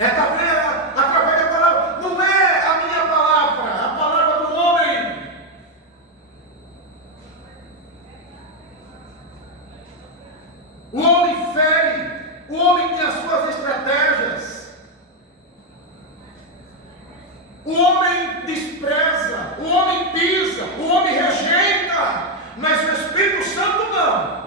É através da palavra. Não é a minha palavra, a palavra do homem. O homem fere, o homem tem as suas estratégias. O homem despreza, o homem pisa, o homem rejeita, mas o Espírito Santo não.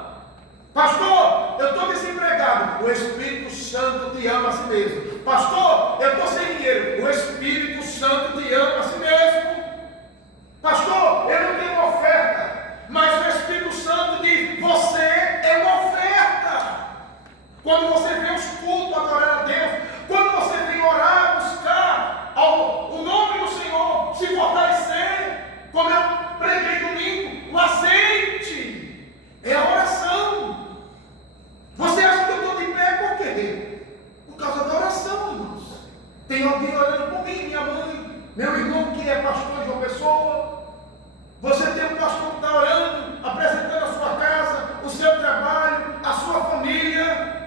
Pastor, eu estou desempregado. O Espírito Santo te ama a si mesmo. Pastor, eu estou sem dinheiro. O Espírito Santo te ama a si mesmo. Pastor, eu não tenho oferta. Mas o Espírito Santo diz: você é uma oferta. Quando você vem aos cultos adorar a Deus, quando você vem orar, buscar o nome do Senhor, se fortalecer, como eu preguei domingo, o azeite é a oração. Você acha que eu estou de pé por quê? Por causa da oração, irmãos. Tem alguém orando por mim, minha mãe, meu irmão que é pastor de uma pessoa. Você tem um pastor que está orando, apresentando a sua casa, o seu trabalho, a sua família.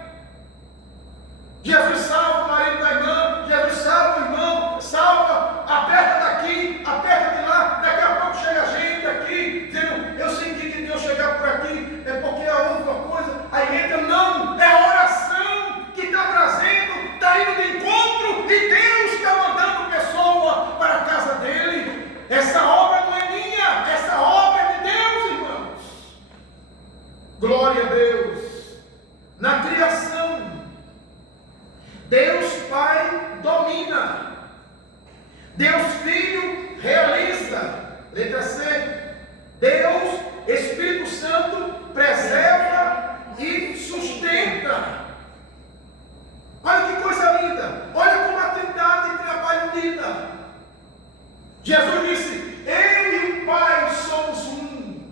Jesus salva o marido da irmã, Jesus salva o irmão, salva, aperta daqui, aperta de lá. Daqui a pouco chega a gente aqui, dizendo: eu senti que Deus chegar por aqui, é porque houve uma coisa. Aí entra, não, é a oração que está trazendo, está indo de encontro, e Deus está mandando pessoa para a casa dele. Essa obra não é minha, essa obra é de Deus, irmãos. Glória a Deus. Na criação, Deus Pai domina, Deus Filho realiza. Letra C. Deus Espírito Santo preserva e sustenta. Olha que coisa linda. Olha como a Trindade trabalha unida. Jesus disse: eu e o Pai somos um.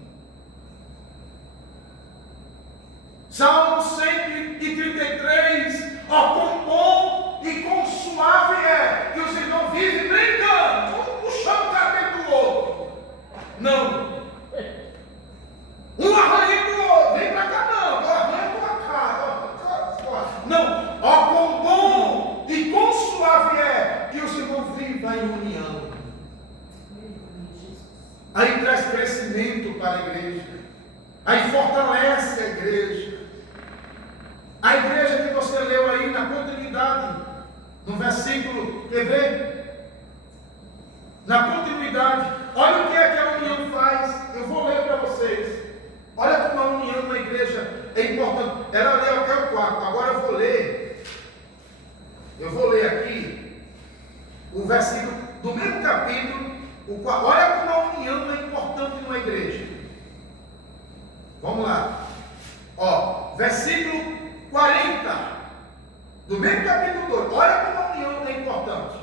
Salmo 133. Ó, quão bom e quão suave é que os irmãos vivem brincando, um puxando o cabelo do outro. Não. Um arranhando o outro. Vem pra cá, não. Arranha tua cara. Não. Ó, quão bom e quão suave é que os irmãos vivam em união. Aí traz crescimento para a igreja. Aí fortalece a igreja. A igreja que você leu aí na continuidade, no versículo, quer ver? Na continuidade, olha o que é que a união faz. Eu vou ler para vocês. Olha como a união na igreja é importante. Ela leu até o 4, agora eu vou ler. Eu vou ler aqui o versículo do mesmo capítulo, o 4. Olha como a união é importante numa igreja. Vamos lá. Ó, versículo 40, do mesmo capítulo 2, olha como a união é importante.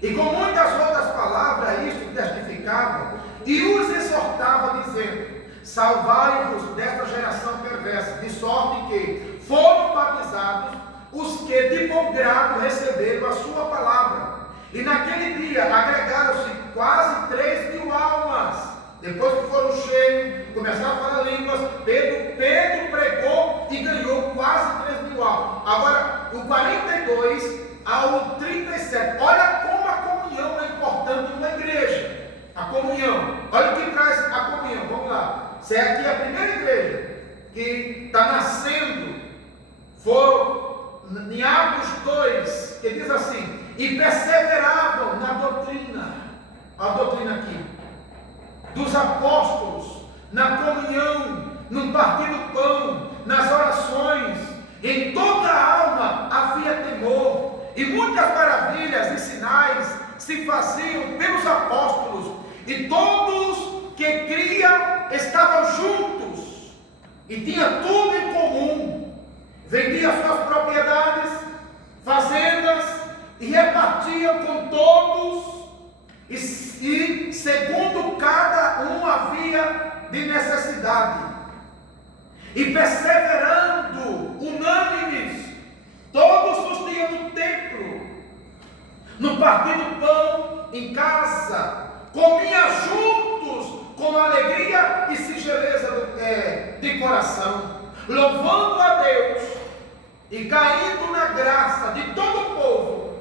E com muitas outras palavras, isto testificava e os exortava, dizendo: salvai-vos desta geração perversa, de sorte que foram batizados os que de bom grado receberam a sua palavra. E naquele dia agregaram-se quase 3.000 almas. Depois que foram cheios, começaram a falar línguas, Pedro pregou e ganhou quase 3.000 almas. Agora, do 42 ao 37, olha como a comunhão é importante numa igreja. A comunhão, olha o que traz a comunhão, vamos lá. Se é aqui a primeira igreja que está nascendo, for em Atos 2, que diz assim: e perseveravam na doutrina, a doutrina aqui, dos apóstolos, na comunhão, no partir do pão, nas orações. Em toda a alma havia temor, e muitas maravilhas e sinais se faziam pelos apóstolos, e todos que criam estavam juntos, e tinham tudo em comum, vendiam suas propriedades, fazendas, e repartiam com todos, e segundo cada um havia de necessidade, e perseverando unânimes, todos os dias no templo, no partir do pão, em casa, comia juntos com alegria e singeleza de coração, louvando a Deus e caindo na graça de todo o povo.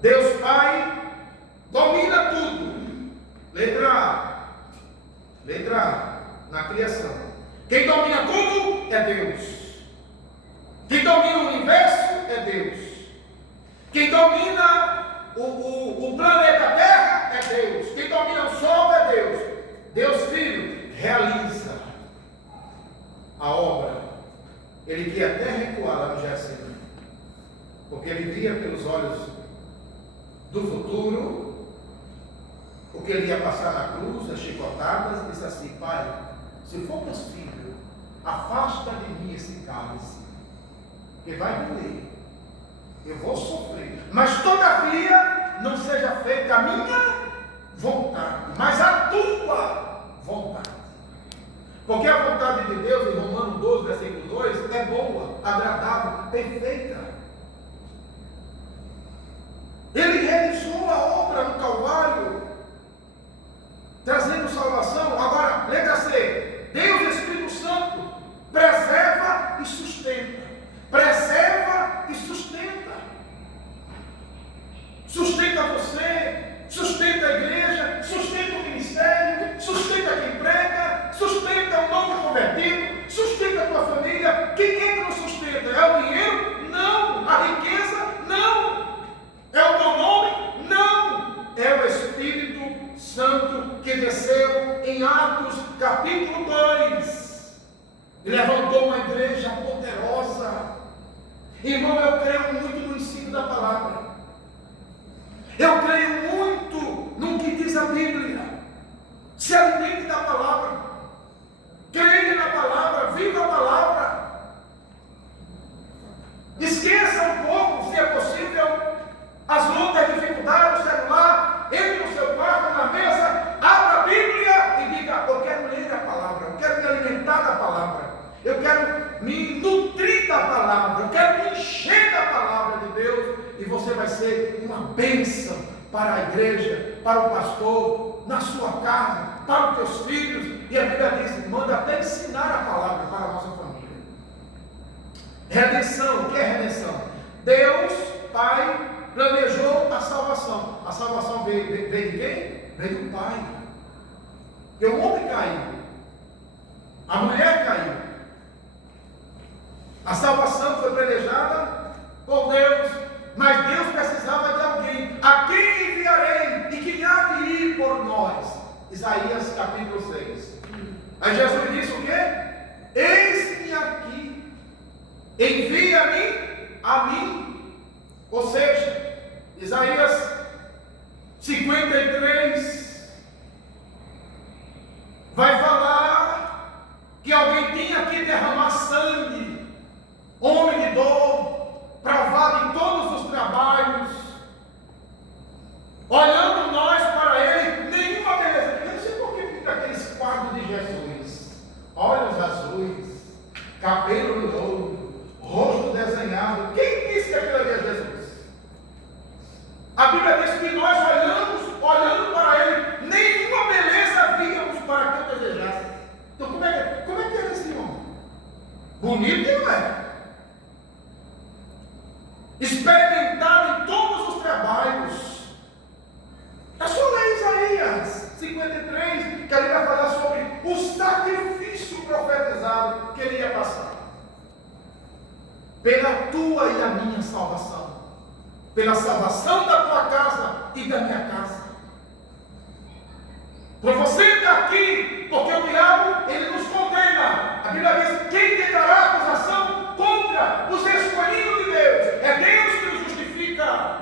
Deus Pai domina tudo. Letra A. Letra A, na criação. Quem domina tudo é Deus. Quem domina o universo é Deus. Quem domina o planeta Terra é Deus. Quem domina o sol é Deus. Deus Filho realiza a obra. Ele quer até recuar lá no Getsemane, porque ele via pelos olhos do futuro o que ele ia passar na cruz, as chicotadas, e disse assim: Pai, se for possível, afasta de mim esse cálice, que vai doer, eu vou sofrer, mas todavia não seja feita a minha vontade, mas a tua vontade. Porque a vontade de Deus, em Romanos 12, versículo 2, é boa, agradável, perfeita. Ele realizou a obra no Calvário, trazendo salvação. Agora, letra C, Deus Espírito Santo preserva e sustenta. Preserva e sustenta. Sustenta você, sustenta a igreja, sustenta o ministério, sustenta quem prega, sustenta o novo convertido, sustenta a tua família. Quem é que nos sustenta? É o dinheiro? Não. A riqueza? Não. É o teu nome? Não. É o Espírito Santo que desceu em Atos capítulo 2 e levantou uma igreja poderosa. Irmão, eu creio muito no ensino da palavra. Eu creio muito no que diz a Bíblia. Se alimente da palavra. Creia na palavra, viva a palavra. Esqueça um pouco, se é possível, as lutas, dificuldades, o celular. Entre no seu quarto, na mesa, abra a Bíblia e diga: eu quero ler a palavra, eu quero me alimentar da palavra, eu quero me nutrir da palavra, eu quero me encher da palavra de Deus. E você vai ser uma bênção para a igreja, para o pastor, na sua casa, para os teus filhos. E a Bíblia diz: manda até ensinar a palavra para a nossa família. Redenção, o que é redenção? Deus Pai planejou a salvação. A salvação veio de quem? Veio do Pai. Porque o homem caiu, a mulher caiu. A salvação foi planejada por Deus, mas Deus precisava de alguém. A quem enviarei? E quem há de ir por nós? Isaías capítulo 6. Aí Jesus disse o quê? Eis-me aqui, envia-me a mim. Ou seja, Isaías 53 vai falar que alguém tinha que derramar sangue, homem de dor, travado em todos os trabalhos, olhando nós para ele, nenhuma beleza. Eu não sei por que fica aqueles quadros de Jesus, olhos azuis, cabelo louro, rosto desenhado. Quem disse que aquilo ali é Jesus? A Bíblia diz que nós olhando para ele, nenhuma beleza víamos para que eu desejasse. Então como é que era esse homem? Bonito ele não é. Experimentado em todos os trabalhos. É só ler Isaías 53, que ali vai falar sobre o sacrifício profetizado que ele ia passar. Pela tua e a minha salvação. Pela salvação da tua casa e da minha casa. Por você estar aqui, porque o diabo, ele nos condena. A Bíblia diz: quem declarar acusação contra os escolhidos de Deus, é Deus que nos justifica.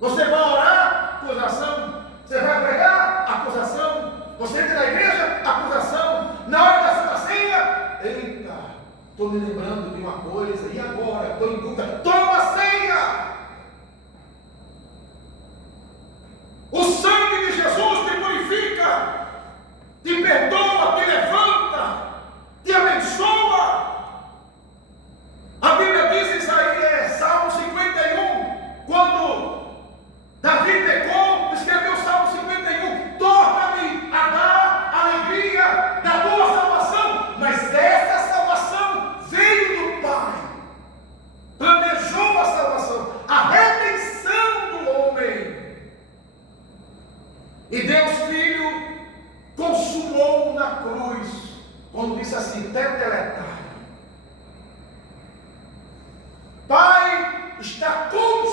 Você vai orar, acusação. Você vai pregar, acusação. Você entra na igreja, acusação. Na hora da Santa Ceia, eita, estou me lembrando de uma coisa, e agora? Estou em dúvida. Toma a ceia. O sangue de Jesus te purifica, te perdoa, te levanta, te abençoa. A Bíblia diz em Isaías, Salmo 51, quando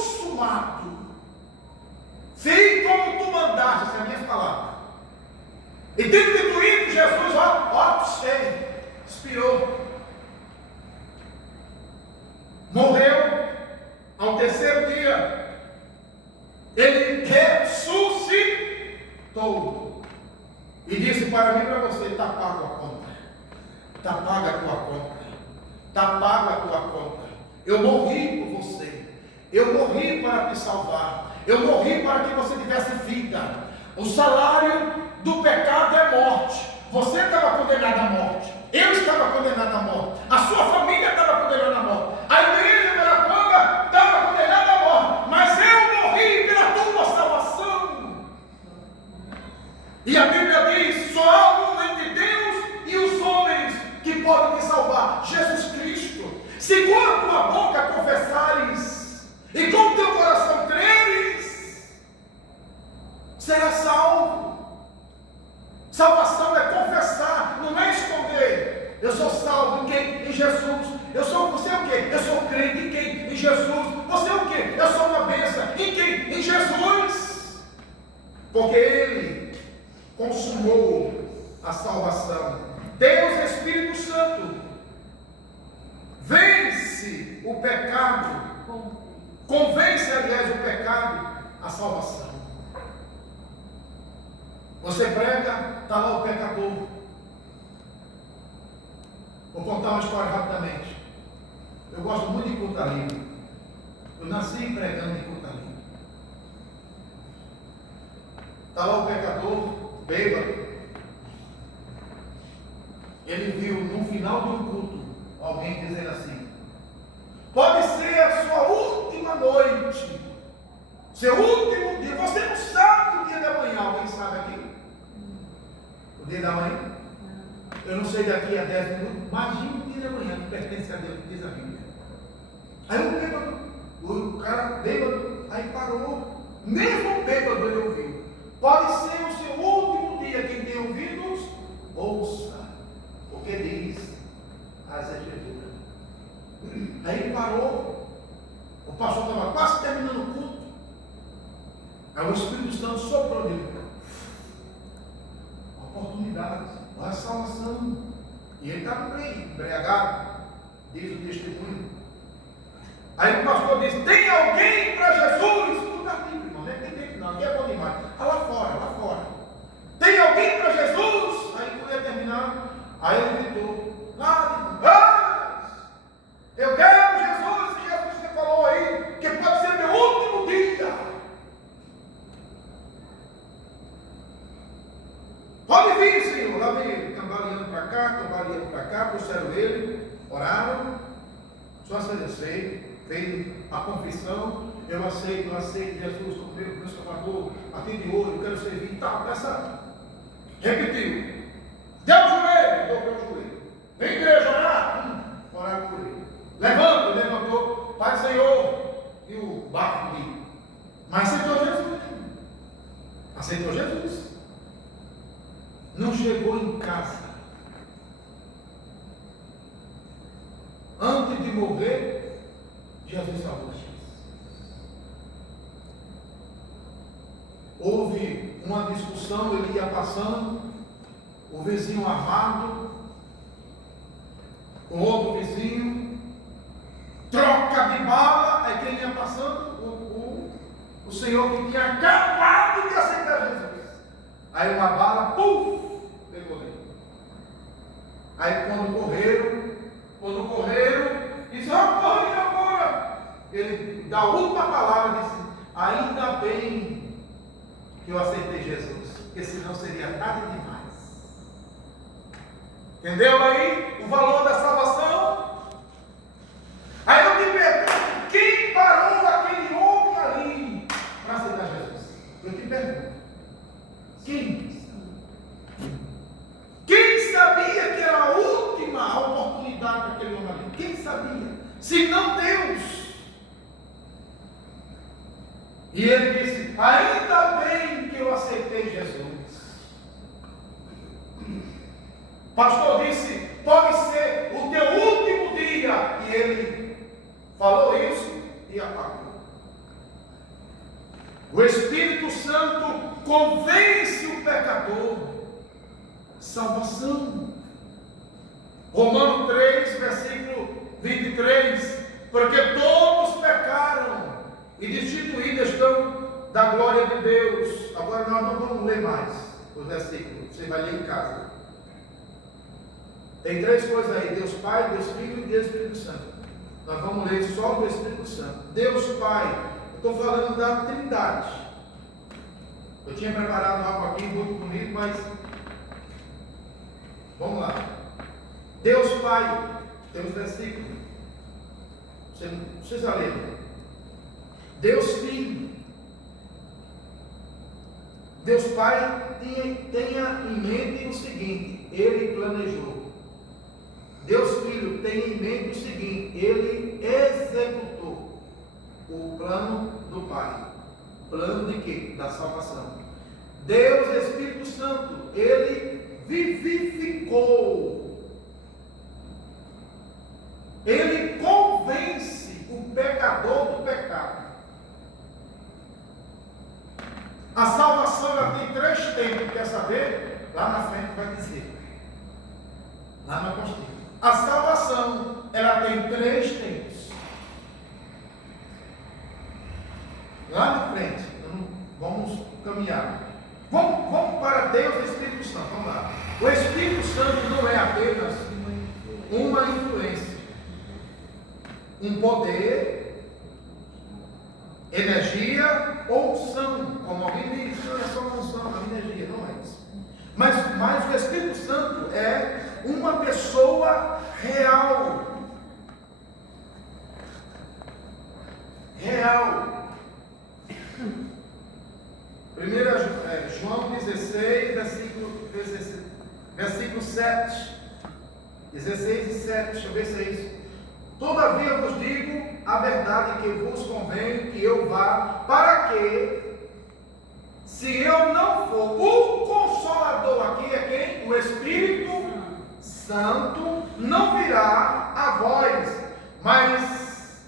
consumado. Fiz como tu mandaste, essa é a minha palavra. E tendo dito isso, Jesus, cheio, expirou. Morreu ao terceiro dia. Ele ressuscitou. E disse para mim e para você: está pago a conta. Está paga a tua conta. Está paga a tua conta. Eu morri por você. Eu morri para te salvar. Eu morri para que você tivesse vida. O salário do pecado é morte. Você estava condenado à morte. Eu estava condenado à morte. A sua família estava condenada à morte. A igreja de Araponga estava condenada à morte. Mas eu morri pela tua salvação. E a Bíblia diz: só há um entre Deus e os homens que podem te salvar: Jesus Cristo. Se com a tua boca confessares e com o teu coração creres, será salvo. Salvação é confessar, não é esconder. Eu sou salvo em quem? Em Jesus. Você é o quê? Eu sou crente em quem? Em Jesus. Você é o quê? Eu sou uma bênção em quem? Em Jesus. Porque Ele consumou a salvação. Deus, Espírito Santo, vence o pecado. Convence, aliás, o pecado, a salvação. Você prega, está lá o pecador. Vou contar uma história rapidamente. Eu gosto muito de culto livre. Eu nasci pregando em culto livre. Está lá o pecador, bêbado. Ele viu no final de um culto alguém dizendo assim: pode ser a sua última noite, seu último dia. Você não sabe o dia da manhã. Alguém sabe aqui? O dia da manhã? Eu não sei daqui a 10 minutos. Imagina o dia da manhã que pertence a Deus, diz a Bíblia. Aí o bêbado, o cara bêbado, aí parou. Mesmo bêbado ele ouviu. Pode ser o seu último dia. Quem tem ouvidos, ouça. Porque diz as Escrituras. Aí ele parou. O pastor estava quase terminando o culto. Aí o Espírito Santo soprou nele. Oportunidade, a salvação. E ele estava bem, embriagado, diz o testemunho. Aí o pastor disse: tem alguém para Jesus? Não está aqui, irmão, não, aqui é bom demais. Está lá fora. Tem alguém para Jesus? Aí quando ia terminar, aí ele gritou: eu quero Jesus, que Jesus você falou aí, que pode ser meu último dia. Pode vir, Senhor. Lá vem ele, cambaleando para cá, trouxeram ele, oraram, só aceitei, fez a confissão: eu aceito Jesus como meu Salvador, atende hoje, eu quero servir e tal. Repetiu. Deu o joelho, dobrou o joelho. Vem igreja orar, oraram por ele. Levantou, Pai do Senhor, e o barco ali. Mas aceitou Jesus. Não chegou em casa. Antes de morrer, Jesus salvou. Houve uma discussão, ele ia passando, o vizinho armado, com outro vizinho, troca de bala. Aí quem ia passando? O Senhor que tinha acabado de aceitar Jesus. Aí uma bala, pegou ele. Aí quando correram, disse: corre agora. Ele dá a última palavra, disse: ainda bem que eu aceitei Jesus, porque senão seria tarde demais. Entendeu aí o valor da salvação? Aí eu te pergunto: quem parou aquele homem ali para aceitar Jesus? Eu te pergunto: quem sabia que era a última oportunidade para aquele homem ali? Quem sabia? Se não Deus. E ele disse: ainda bem que eu aceitei Jesus. O pastor disse: pode ser o teu último dia. E ele falou isso e apagou. O Espírito Santo convence o pecador. Salvação. Romanos 3, versículo 23. Porque todos pecaram e destituídos estão da glória de Deus. Agora nós não vamos ler mais os versículos. Você vai ler em casa. Tem três coisas aí: Deus Pai, Deus Filho e Deus Espírito Santo. Nós vamos ler só do Espírito Santo. Deus Pai. Eu estou falando da Trindade. Eu tinha preparado algo aqui muito bonito, mas vamos lá. Deus Pai. Tem os versículos. Você não precisa ler. Deus Filho. Deus Pai tenha em mente o seguinte: Ele planejou. Deus Filho tenha em mente o seguinte: Ele executou o plano do Pai. Plano de quê? Da salvação. Deus Espírito Santo, Ele vivificou. Ele convence o pecador do pecado. A salvação ela tem três tempos. Quer saber? Lá na frente vai dizer. Lá na apostila. A salvação ela tem três tempos. Lá na frente. Então, vamos caminhar. Vamos para Deus e Espírito Santo. Vamos lá. O Espírito Santo não é apenas uma influência, um poder, energia ou unção, como alguém diz, não é só uma unção, uma energia, não é isso. Mas o Espírito Santo é uma pessoa real. Real. 1 João 16, versículo 7. 16 e 7, deixa eu ver se é isso. Todavia eu vos digo a verdade, que vos convém que eu vá, para que, se eu não for, o Consolador, aqui é quem? O Espírito Santo, não virá a vós, mas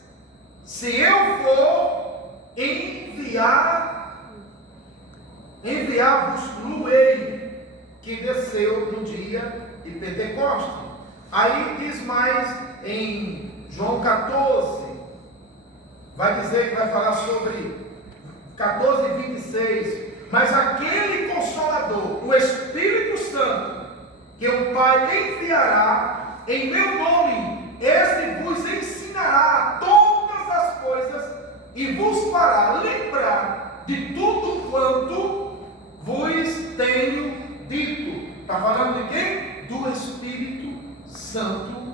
se eu for, enviar-vos-lo-ei, que desceu no dia de Pentecostes. Aí diz mais em João 14, vai dizer que vai falar sobre 14 e 26, mas aquele Consolador, o Espírito Santo, que o Pai enviará em meu nome, este vos ensinará todas as coisas e vos fará lembrar de tudo quanto vos tenho dito. Está falando de quem? Do Espírito Santo